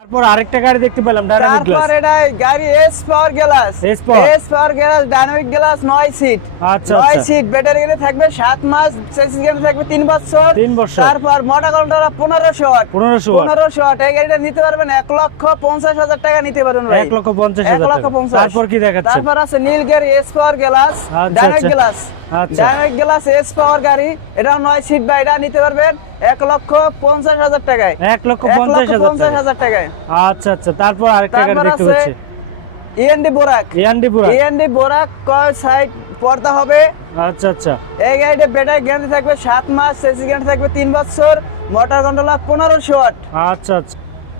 তারপর আরেকটা গাড়ি দেখতে পেলাম ডাইনামিক গ্লাস তারপর এটা গাড়ি S power glass S power। S power glass dynamic glass নয় সিট আচ্ছা, নয় আচ্ছা। সিট ব্যাটারি গাড়ি থাকবে সাত মাস চেসিস গাড়ি থাকবে তিন বছর তিন বছর। তারপর মোটা কন্ট্রোল পনেরোশো ওয়াট 1500 watt। পনেরোশো ওয়াট এই গাড়িটা নিতে পারবেন এক লক্ষ পঞ্চাশ হাজার টাকা নিতে পারবেন ভাই এক লক্ষ পঞ্চাশ এক হাজার লক্ষ টাকা। পঞ্চাশ তারপর কি দেখাচ্ছেন তারপর আছে নীল গাড়ি S power glass dynamic. Glass আচ্ছা। ডাইনামিক গ্লাস এস পাওয়ার গাড়ি এটা নয় সিট বা এটা নিতে পারবেন এক লক্ষ পঞ্চাশ হাজার টাকায়। এক লক্ষ পঞ্চাশ হাজার টাকা হাজার টাকায়। আচ্ছা আচ্ছা তারপর আরেকটা গাড়ি দেখতে পাচ্ছি। ইএনডি বোরাক ইএনডি বোরাক ইএনডি বোরাক কয় সাইড পর্দা হবে? আচ্ছা আচ্ছা। এই গাড়িতে ব্যাটারি গ্যারান্টি থাকবে সাত মাস সেসি গ্যারান্টি থাকবে তিন বছর মোটর কন্ট্রোলার পনেরোশো ওয়াট। আচ্ছা আচ্ছা।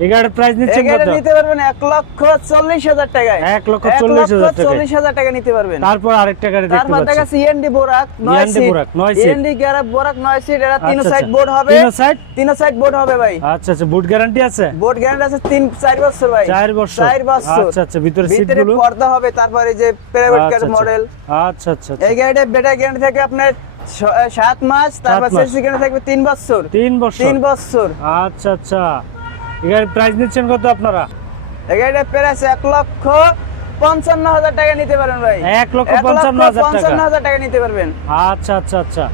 এই প্রাইস এই নিচ্ছেন গাড়িটা কত? নিতে পারবেন এক লক্ষ চল্লিশ হাজার টাকায়। এক লক্ষ চল্লিশ হাজার টাকা চল্লিশ হাজার টাকা নিতে পারবেন। তারপর আরেকটা গাড়ি তারপর দেখা সিএনডি বোরাক নয় END সিট বোরাক, নয় সিট। ইএনডি গ্যারাপ বোরাক নয় সিট এটা তিন আচ্ছা, সাইড আচ্ছা। বোর্ড হবে। তিনো সাইড তিন সাইড বোর্ড হবে ভাই। আচ্ছা আচ্ছা। বুট গ্যারান্টি আছে? বোর্ড গ্যারান্টি আছে তিন চার বছর ভাই। চার বছর। চার বছর। আচ্ছা আচ্ছা। ভিতরে সিটগুলো? পর্দা হবে তারপরে যে প্রাইভেট কার। মডেল আচ্ছা। আচ্ছা। এই গাড়িটা ব্যাটারি গ্যারান্টি থাকে আপনার সাত মাস তারপর। থাকবে তিন বছর। তিন বছর। তিন বছর। আচ্ছা আচ্ছা। গাড়ির প্রাইস নিচ্ছেন কত আপনারা? প্রাইস এক লক্ষ পঞ্চান্ন হাজার টাকা নিতে পারেন ভাই। এক লক্ষ পঞ্চান্ন হাজার পঞ্চান্ন হাজার টাকা নিতে পারবেন। আচ্ছা আচ্ছা আচ্ছা।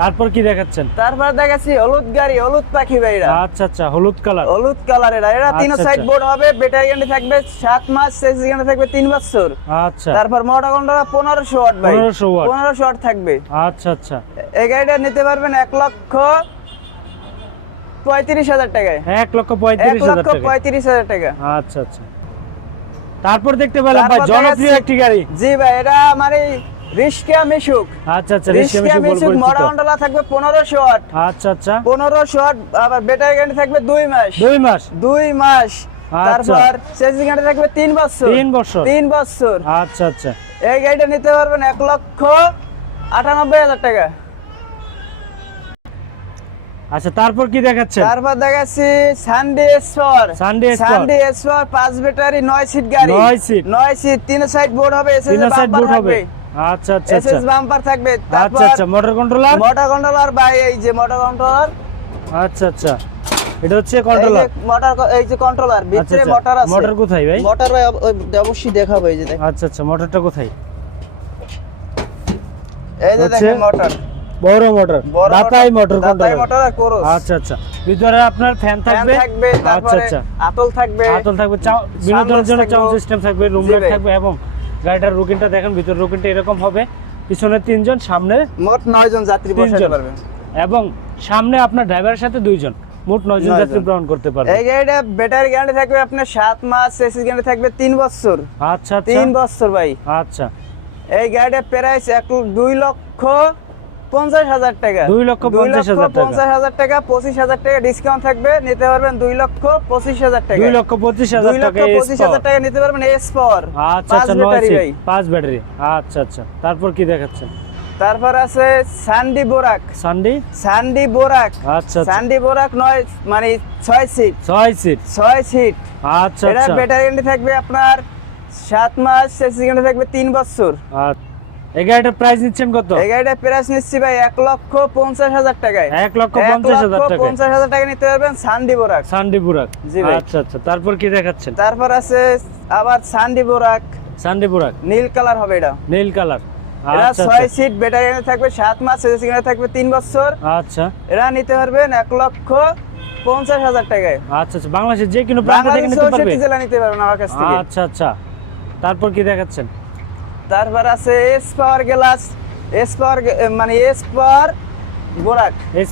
তারপর কি দেখাচ্ছেন? তারপর দেখাচ্ছি হলুদ গাড়ি হলুদ পাখি ভাই এটা আচ্ছা আচ্ছা হলুদ কালার। হলুদ কালার এটা এটা তিন সাইড। বোর্ড হবে ব্যাটারি গ্যারান্টি থাকবে সাত মাস সেসি গ্যারান্টি থাকবে তিন বছর। আচ্ছা। তারপর মোটর কন্ট্রোলার পনেরোশো ওয়াট ভাই। 1500 watt। পনেরোশো ওয়াট থাকবে। আচ্ছা আচ্ছা। এই গাড়িটা নিতে পারবেন এক লক্ষ পঁয়ত্রিশ হাজার টাকায়। এক লক্ষ পঁয়ত্রিশ হাজার টাকা পঁয়ত্রিশ হাজার টাকা। আচ্ছা আচ্ছা। তারপর দেখতে পেলাম ভাই জনপ্রিয় একটি গাড়ি। জি ভাই এটা আমার এই রিস্কা মিশুক। আচ্ছা আচ্ছা রিস্কা মিশুক পরিচিত। মোটর থাকবে পনেরোশো ওয়াট আচ্ছা আচ্ছা। পনেরোশো ওয়াট আবার ব্যাটারি গ্যারান্টি থাকবে দুই মাস। দুই মাস? দুই মাস। আচ্ছা। তারপর সেসি গ্যারান্টি থাকবে তিন বছর। তিন বছর? তিন বছর। আচ্ছা আচ্ছা। এই গাড়িটা নিতে পারবেন এক লক্ষ আটানব্বই হাজার টাকা। আচ্ছা তারপর কি দেখাচ্ছেন? তারপর দেখাচ্ছি Sunday sport Sunday Sport। Sunday sport পাঁচ ব্যাটারি নয় সিট গাড়ি। নয় সিট। নয় সিট তিন সাইড বোর্ড হবে এসএস তিন সাইড বুট হবে। আচ্ছা আচ্ছা আচ্ছা। এসএস বাম্পার থাকবে। আচ্ছা আচ্ছা মোটর কন্ট্রোলার মোটর কন্ট্রোলার বাই এই যে মোটর কন্ট্রোলার আচ্ছা আচ্ছা। এটা হচ্ছে কন্ট্রোলার মোটর এই যে কন্ট্রোলার আচ্ছা ভিতরে আচ্ছা। মোটর আছে। মোটর কোথায় ভাই? মোটর ভাই অবশ্যই দেখাবো এই যে আচ্ছা আচ্ছা মোটরটা কোথায়? এই যে দেখেন মোটর বড় মোটর দাতাই মোটর দাতাই মোটর আর কোরস আচ্ছা আচ্ছা। ভিতরে আপনার ফ্যান থাকবে? থাকবে আচ্ছা আচ্ছা। আতল থাকবে। আতল থাকবে বিনোদনের জন্য থাকবে। সিস্টেম থাকবে রুম লাইট থাকবে এবং গাড়িটার রুকিনটা দেখেন ভিতরে রুকিনটা এরকম হবে। পিছনে তিনজন সামনে মোট নয় জন যাত্রী বসাতে পারবে। এবং সামনে আপনার ড্রাইভারের সাথে দুইজন। মোট নয়জন নয়জন। যাত্রী গ্রহণ করতে পারবে। এই গাড়িটা ব্যাটারি গ্যারান্টি থাকবে আপনার সাত মাস এসি গ্যারান্টি থাকবে তিন বছর। আচ্ছা আচ্ছা। তিন বছর ভাই। আচ্ছা। এই গাড়িটা প্রাইস এক দুই লক্ষ পঞ্চাশ হাজার টাকা। দুই লক্ষ পঞ্চাশ হাজার টাকা। পঞ্চাশ হাজার টাকা পঁচিশ হাজার টাকা ডিসকাউন্ট থাকবে। নিতে পারবেন দুই লক্ষ পঁচিশ হাজার টাকা। দুই লক্ষ পঁচিশ হাজার দুই লক্ষ পঁচিশ হাজার টাকা নিতে পারবেন এস পাওয়ার আচ্ছা আচ্ছা ব্যাটারি পাঁচ ব্যাটারি আচ্ছা আচ্ছা। তারপর কি দেখাচ্ছেন? তারপর আছে সান্ডি বোরাক সানডে সান্ডি বোরাক আচ্ছা আচ্ছা। সান্ডি বোরাক নয় মানে ছয় সিট ছয় সিট ছয় সিট আচ্ছা এটা আচ্ছা। ব্যাটারি থাকবে আপনার সাত মাস থাকবে তিন বছর। আচ্ছা। এই গাড়িটার প্রাইস নিচ্ছেন কত? এই গাড়িটা প্রাইস নিচ্ছি ভাই এক লক্ষ পঞ্চাশ হাজার টাকায়। এক লক্ষ পঞ্চাশ হাজার টাকা পঞ্চাশ হাজার টাকা নিতে পারবেন সান্ডি বোরাক সানডে বুরাক জি ভাই। আচ্ছা আচ্ছা। তারপর কি দেখাচ্ছেন? তারপর আছে আবার সান্ডি বোরাক সানডে বুরাক নীল কালার হবে এটা। নীল কালার। এটা আচ্ছা ছয় আচ্ছা সিট ব্যাটারি থাকবে সাত মাস থাকবে তিন বছর। আচ্ছা। এরা নিতে পারবেন এক লক্ষ পঞ্চাশ হাজার টাকায়। আচ্ছা আচ্ছা। বাংলাদেশের যে কোনো প্রান্ত থেকে বাংলাদেশ নিতে পারবে? জেলা নিতে পারবেন আমার কাছ থেকে। আচ্ছা আচ্ছা। তারপর কি দেখাচ্ছেন? তারপর আছে S power glass S power মানে এস পাওয়ার বোরাক এস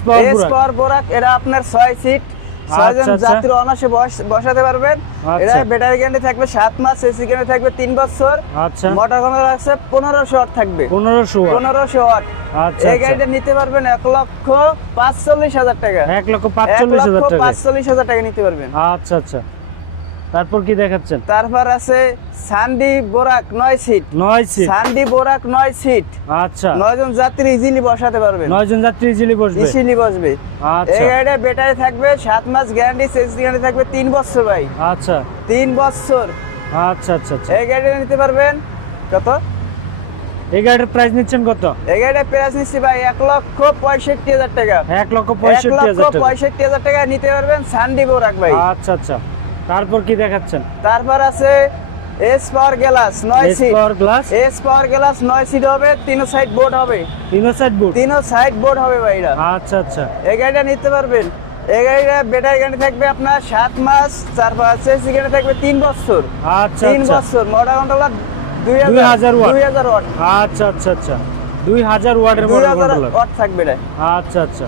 পাওয়ার বুরাক এটা আপনার ছয় সিট ছয়জন আচ্ছা, আচ্ছা। যাত্রী অনাসে বসাতে পারবেন। আচ্ছা। এটা ব্যাটারি গ্যারান্টি থাকবে সাত মাস এসি গ্যারান্টি থাকবে তিন বছর। আচ্ছা। মোটর আছে পনেরোশো ওয়াট থাকবে। পনেরোশো পনেরোশো ওয়াট। আচ্ছা এই আচ্ছা। গাড়িটা নিতে পারবেন এক লক্ষ পাঁচচল্লিশ হাজার টাকা। এক লক্ষ পাঁচচল্লিশ হাজার টাকা। পাঁচচল্লিশ হাজার টাকা নিতে পারবেন। আচ্ছা আচ্ছা। তারপর কি দেখাচ্ছেন? তারপর আছে সান্ডি বোরাক নয় সিট। নয় সিট। সান্ডি বোরাক নয় সিট। আচ্ছা। নয়জন যাত্রী ইজিলি বসাতে পারবেন নয় জন যাত্রী ইজিলি বসবে। ইজিলি বসবে। আচ্ছা। এই গাড়িটা ব্যাটারি থাকবে সাত মাস গ্যারান্টি সেলস গ্যারান্টি থাকবে তিন বছর ভাই। আচ্ছা। তিন বছর। আচ্ছা আচ্ছা আচ্ছা। এই গাড়িটা নিতে পারবেন কত? এই গাড়ির প্রাইস নিচ্ছেন কত? এই গাড়িটা প্রাইস নিচ্ছি ভাই এক লক্ষ পঁয়ষট্টি হাজার টাকা। এক লক্ষ এক পঁয়ষট্টি লক্ষ হাজার টাকা। পঁয়ষট্টি হাজার টাকা নিতে পারবেন সান্ডি বোরাক ভাই। আচ্ছা আচ্ছা। তারপর কি দেখাচ্ছেন? তারপর আছে এস পাওয়ার গ্লাস নয় seat power glass S power glass নয় সিট হবে তিনো সাইড বোর্ড হবে। তিনো সাইড বুট তিনো সাইড বোর্ড হবে ভাই এটা আচ্ছা আচ্ছা। এই গাড়িটা নিতে পারবেন। এই গাড়িটা ব্যাটারি গাড়ি থাকবে আপনার সাত মাস তারপর আছে এসি গাড়ি থাকবে তিন বছর। আচ্ছা তিন আচ্ছা। বছর মোটর কন্ট্রোলার দুই 2000 হাজার watt। দুই হাজার ওয়াট। আচ্ছা আচ্ছা আচ্ছা। দুই হাজার ওয়াটের দুই মোটর কন্ট্রোলার ওয়াট থাকবে এটা। আচ্ছা আচ্ছা।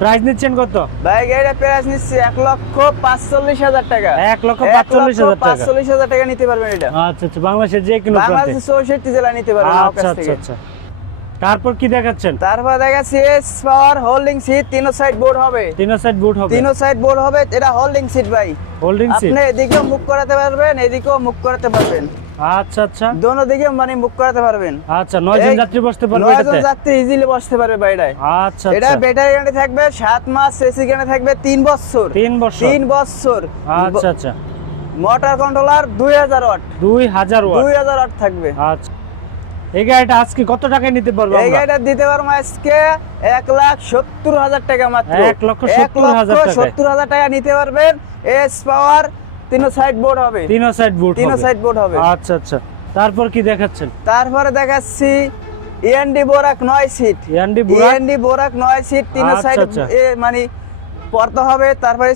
প্রাইস নিচ্ছেন কত? ভাই গাড়িটা প্রাইস নিচ্ছে এক লক্ষ পাঁচচল্লিশ হাজার টাকা। এক লক্ষ পাঁচচল্লিশ হাজার টাকা। পাঁচচল্লিশ হাজার টাকা নিতে পারবেন এটা। আচ্ছা আচ্ছা বাংলাদেশের যে কোনো বাংলাদেশের চৌষট্টি জেলা নিতে পারবেন আচ্ছা আচ্ছা আচ্ছা। তারপর কি দেখাচ্ছেন? তারপর দেখাচ্ছি এস পাওয়ার হোল্ডিং সিট তিনো সাইড বোর্ড হবে। তিনো সাইড বুট হবে। তিনো সাইড বোর্ড হবে এটা হোল্ডিং সিট ভাই। হোল্ডিং সিট আপনি এদিকেও মুখ করাতে পারবেন এদিকেও মুখ করাতে পারবেন। আচ্ছা আচ্ছা। দোনো দিকে মানে মুখ করাতে পারবেন। আচ্ছা নয় জন এই যাত্রী বসতে পারবে নয়জন যাত্রী ইজিলি বসতে পারবে বাইরে আচ্ছা এটা আচ্ছা। ব্যাটারি গাড়ি থাকবে সাত মাস এসি গাড়ি থাকবে তিন বছর। তিন বছর? তিন বছর। আচ্ছা আচ্ছা। মোটর কন্ট্রোলার দুই হাজার ওয়াট। দুই হাজার ওয়াট? দুই হাজার ওয়াট থাকবে। আচ্ছা। এই গাড়িটা আজকে কত টাকায় নিতে পারব এই গাড়িটা দিতে পারব আজকে এক লাখ সত্তর হাজার টাকা মাত্র। এক লক্ষ সত্তর হাজার টাকা নিতে পারবেন। এস পাওয়ার তিন সাইড বোর্ড হবে। তিনো সাইড বুট তিন সাইড বোর্ড হবে। আচ্ছা আচ্ছা। তারপর কি দেখাচ্ছেন? তারপরে দেখাচ্ছি ইএনডি বোরাক সিট। ইএনডি বোরাক? সিট তিন সাইড। মানে পর্দা হবে তারপরে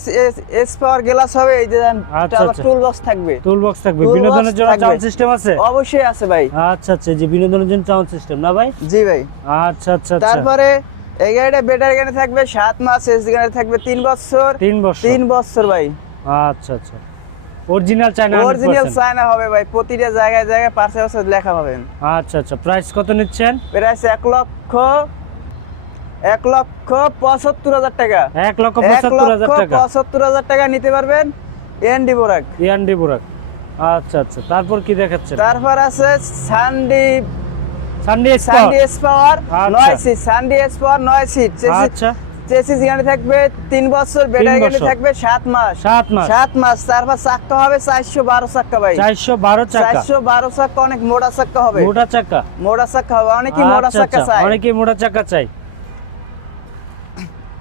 এস পাওয়ার গ্লাস হবে এই যে আচ্ছা, আচ্ছা। টুল বক্স থাকবে। টুল বক্স থাকবে বিনোদনের জন্য সাউন্ড সিস্টেম আছে? অবশ্যই আছে ভাই। আচ্ছা আচ্ছা বিনোদনের জন্য সাউন্ড সিস্টেম না ভাই? জি ভাই। আচ্ছা আচ্ছা আচ্ছা। তারপরে এই গাড়িটা ব্যাটারি গাড়ি থাকবে সাত মাস এস গাড়ি থাকবে তিন বছর। তিন বছর। তিন বছর ভাই। আচ্ছা আচ্ছা। অরিজিনাল চাইনা অরিজিনাল চায়না হবে ভাই প্রতিটা জায়গায় জায়গায় পাশে পাশে লেখা পাবেন। আচ্ছা আচ্ছা প্রাইস কত নিচ্ছেন? প্রাইস এক লক্ষ এক লক্ষ পঁচাত্তর হাজার টাকা। এক লক্ষ পঁচাত্তর হাজার টাকা। পঁচাত্তর হাজার টাকা নিতে পারবেন এনডি বোরাক ইয়ান্ডি বুড়াক আচ্ছা আচ্ছা তারপর কি দেখাচ্ছেন? তারপর আছে সানডি সানডে সানডি এস পাওয়ার। নয় সিট সানডি এস পাওয়ার নয় সিট আচ্ছা। চেসিস গাড়ি থাকবে তিন বছর ব্যাটারি গাড়ি থাকবে সাত মাস। সাত মাস। সাত মাস। তারপর চাক্কা হবে চারশো বারো চাক্কা ভাই। চারশো বারো চাকা চারশো বারো চাক্কা অনেক মোটা চাক্কা হবে। মোটা চাকা মোটা চাক্কা হবে অনেকই মোটা আচ্ছা চাই অনেকেই মোটা চাকা চাই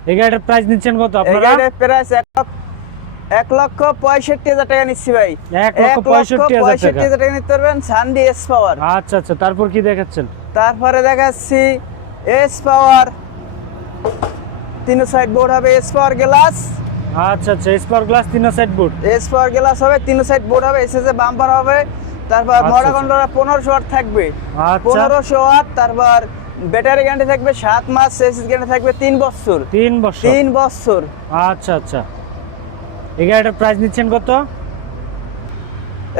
এই প্রাইস নিচ্ছেন কত এই আপনারা? গাড়ির প্রাইস এক লক্ষ- এক লক্ষ পঁয়ষট্টি হাজার টাকা নিচ্ছি ভাই। এক লক্ষ পঁয়ষট্টি হাজার টাকা। পঁয়ষট্টি হাজার টাকা নিতে পারবেন সানডি এস পাওয়ার আচ্ছা আচ্ছা। তারপর কি দেখাচ্ছেন? তারপরে দেখাচ্ছি এস পাওয়ার তিন সাইড বোর্ড হবে এস পাওয়ার গ্লাস আচ্ছা আচ্ছা স্পার গ্লাস তিন side boot S power glass হবে তিন সাইড বোর্ড হবে এসএসএ বাম্পার হবে তারপর আচ্ছা, আচ্ছা। কন্ট্রোলার পনেরোশো ওয়াট থাকবে। আচ্ছা। পনেরোশো ওয়াট তারপর ব্যাটারি গ্যারান্টি থাকবে সাত মাস এসএস গ্যারান্টি থাকবে তিন বছর। তিন বছর। তিন বছর। আচ্ছা আচ্ছা। এই গাড়িটার প্রাইস নিচ্ছেন কত?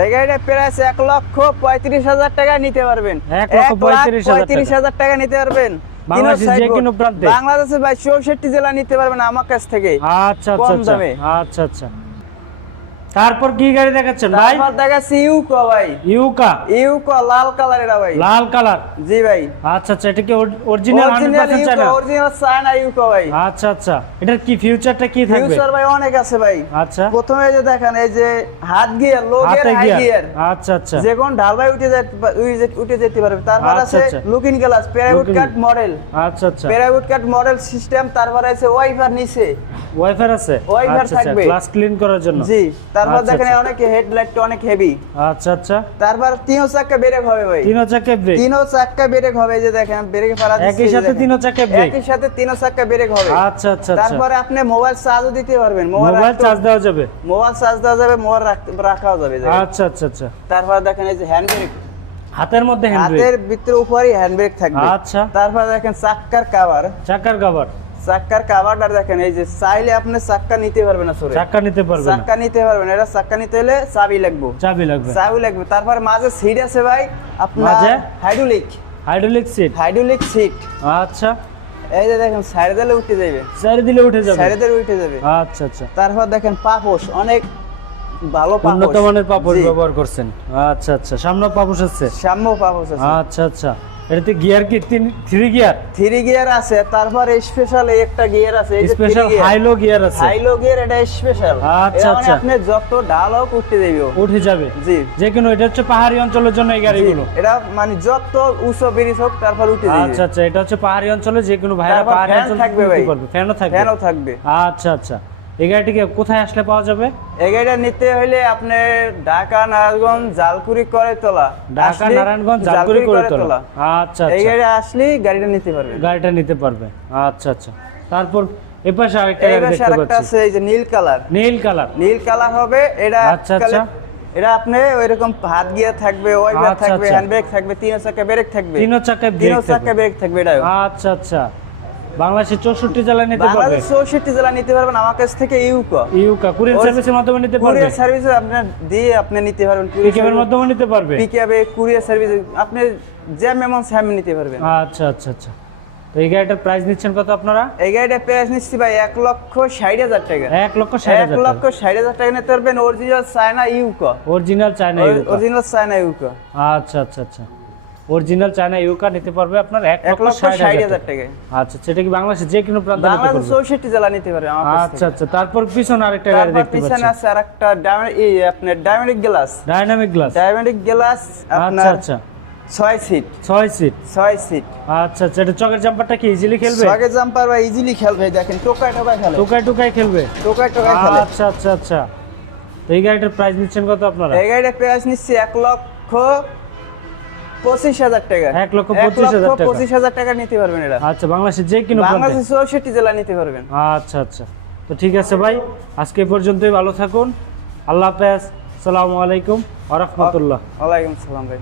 এই গাড়িটা প্রাইস এক লক্ষ পঁয়ত্রিশ হাজার টাকা নিতে পারবেন। এক লক্ষ পঁয়ত্রিশ হাজার পঁয়ত্রিশ হাজার টাকা নিতে পারবেন। বাংলাদেশের যে কোনো প্রান্তে? বাংলাদেশের ভাই চৌষট্টি জেলা নিতে পারবেন আমার কাছ থেকে আচ্ছা আচ্ছা আচ্ছা। আচ্ছা আচ্ছা তারপর কি গাড়ি দেখাচ্ছেন ভাই? তারপর দেখাচ্ছি ইউকো ভাই। ইউকা? ইউকো লাল কালার এটা ভাই। লাল কালার? জি ভাই। আচ্ছা আচ্ছা এটা কি অরিজিনাল হান্ড্রেড অরিজিনাল পার্সেন্ট ইউকো চায়না অরিজিনাল চায়না ইউকো ভাই। আচ্ছা আচ্ছা। এটার কি ফিউচারটা কি থাকবে? ফিউচার ভাই অনেক আছে ভাই। আচ্ছা। প্রথমে এই যে দেখেন এই যে হাত gear low gear high gear. আচ্ছা আচ্ছা। যে কোন ঢালভাই উঠে যেতে উঠে যেতে পারবে। তারপর আচ্ছা, আছে। Looking glass Looking- cut model আচ্ছা আচ্ছা। প্যারাউড কাট মডেল সিস্টেম তারপর আছে ওয়াইফার নিচে। ওয়াইফাই আছে? Wi-Fi আচ্ছা আচ্ছা থাকবে। ক্লাস ক্লিন করার জন্য? জি তারপর আচ্ছা, দেখেন। অনেক হেডলাইটটা অনেক হেভি আচ্ছা আচ্ছা। তারপর তিনও চাক্কা ব্রেক হবে ভাই। তিন চাকা ব্রেক তিনও চাক্কা ব্রেক হবে এই যে দেখেন ব্রেক ফারা একই সাথে তিনও চাকা ব্রেক একই সাথে তিনও চাক্কা ব্রেক হবে। আচ্ছা আচ্ছা তারপরে আপনি মোবাইল চার্জও দিতে পারবেন। মোবাইল চার্জ দেওয়া যাবে? মোবাইল চার্জ দেওয়া যাবে মোবাইল রাখাও যাবে আচ্ছা আচ্ছা আচ্ছা। তারপর দেখেন এই যে হ্যান্ড ব্রেক হাতের মধ্যে হ্যান্ড ব্রেক হাতের ভিতরে উপরই হ্যান্ড ব্রেক থাকবে। আচ্ছা। তারপর দেখেন চাক্কার কাভার চাকার কভার চাক্কার কাভারটা দেখেন এই যে চাইলে আপনি চাক্কা নিতে পারবেন না সরে নিতে পারবে না। চাক্কা নিতে পারবেন এটা চাক্কা নিতে হলে চাবি লাগবে। চাবি লাগবে। চাবি লাগবে। তারপর মাঝে সিট আছে ভাই আপনার? Hydraulic hydraulic seat hydraulic seat আচ্ছা। এই যে দেখেন সাইড দিলে উঠে যাবে। সাইড দিলে উঠে যাবে। সাইড দিলে উঠে যাবে। আচ্ছা আচ্ছা। তারপর দেখেন পাপোশ অনেক ভালো পাপোশ। উন্নত মানের পাপড় জি, ব্যবহার করছেন। আচ্ছা আচ্ছা। সামনে পাপোশ আছে? সাম্য পাপোশ আছে। আচ্ছা আচ্ছা। এটাতে গিয়ার কি? তিন থ্রি গিয়ার? থ্রি গিয়ার আছে তারপর স্পেশাল একটা গিয়ার আছে স্পেশাল হাইলো গিয়ার। আছে। হাইলো গিয়ার এটা স্পেশাল আচ্ছা, আচ্ছা। আপনি যত ডাল হোক উঠতে দেবে উঠে যাবে। জি। যে কোনো এটা হচ্ছে পাহাড়ি অঞ্চলের জন্য এই গাড়িগুলো। এটা মানে যত উঁচু ব্রিজ হোক তারপর উঠে আচ্ছা যাবে আচ্ছা এটা হচ্ছে পাহাড়ি অঞ্চলে যে কোনো ভাইরা পাহাড়ি অঞ্চল থাকবে ভাই। ফ্যানও থাকবে। ফ্যানও থাকবে। আচ্ছা আচ্ছা। এই গাড়িটিকে কোথায় আসলে পাওয়া যাবে? এই গাড়িটা নিতে হলে আপনার ঢাকা নারায়ণগঞ্জ জালকুড়ি করে তোলা ঢাকা নারায়ণগঞ্জ জালকুড়ি করে তোলা আচ্ছা এই আচ্ছা। গাড়ি আসলেই গাড়িটা নিতে পারবেন গাড়িটা নিতে পারবে। আচ্ছা আচ্ছা। তারপর এ পাশে আরেকটা গাড়ি দেখতে পাচ্ছি। আছে এই যে নীল কালার। নীল কালার। নীল কালার হবে এটা আচ্ছা, আচ্ছা। এটা আপনি ওইরকম হাত গিয়ার থাকবে ওয়াইপার আচ্ছা, থাকবে আচ্ছা। হ্যান্ড ব্রেক থাকবে। তিন চাকা ব্রেক থাকবে তিন চাকা ব্রেক থাকবে এটাও। আচ্ছা আচ্ছা। বাংলাদেশের চৌষট্টি জেলায় নিতে পারবে? বাংলাদেশ চৌষট্টি জেলা নিতে পারবেন আমার কাছ থেকে ইউকো। ইউকা কুরিয়ার সার্ভিসের মাধ্যমে নিতে পারবে? কুরিয়ার সার্ভিসে আপনার দিয়ে আপনি নিতে পারবেন পিকআপের মাধ্যমে নিতে পারবে? পিকআপে কুরিয়ার সার্ভিস আপনি যে মেমন স্যাম নিতে পারবেন। আচ্ছা আচ্ছা আচ্ছা। তো এই গাড়িটার প্রাইস নিচ্ছেন কত আপনারা? এই গাড়িটা প্রাইস নিচ্ছি ভাই এক লক্ষ ষাট হাজার টাকা। এক লক্ষ এক লক্ষ ষাট হাজার টাকা নিতে পারবেন অরিজিনাল চায়না ইউকো অরিজিনাল চায়না ইউকা অরিজিনাল চায়না ইউকো আচ্ছা আচ্ছা আচ্ছা। অরিজিনাল চায়না ইউকা নিতে পারবে আপনার এক লক্ষ ষাট হাজার টাকা। আচ্ছা সেটা কি বাংলাদেশে যে কোনো প্রান্তে নিতে পারবে? চৌষট্টি জেলা নিতে পারবে আচ্ছা আচ্ছা তারপর পিছনে আরেকটা গাড়ি দেখতে পিছনে পাচ্ছি। আছে আরেকটা ডায়মন্ড এই আপনার ডায়মন্ডিক গ্লাস। Dynamic glass. ডায়মন্ডিক গ্লাস আচ্ছা আপনার আচ্ছা। ছয় সিট। ছয় সিট। ছয় সিট। আচ্ছা আচ্ছা এটা চকের জাম্পারটা কি ইজিলি খেলবে? ছয় জাম্পার বা ইজিলি খেলবে দেখেন টোকায় টোকায় খেলে। টুকাই টুকাই খেলবে? টোকায় টোকায় খেলে। আচ্ছা আচ্ছা আচ্ছা। তো এই গাড়িটার প্রাইস নিচ্ছেন কত আপনারা? এই গাড়িটার প্রাইস নিচ্ছে এক লক্ষ পঁচিশ হাজার টাকা। এক লক্ষ পঁচিশ হাজার টাকা। পঁচিশ হাজার টাকা নিতে পারবেন এটা আচ্ছা বাংলাদেশের যে কোনো প্রান্তে। চৌষট্টি জেলা নিতে পারবেন। আচ্ছা আচ্ছা। তো ঠিক আছে ভাই আজকে পর্যন্তই ভালো থাকুন। আল্লাহ হাফেজ। সালামু আলাইকুম আ রহমতুল্লাহ। ওয়ালাইকুম সালাম ভাই।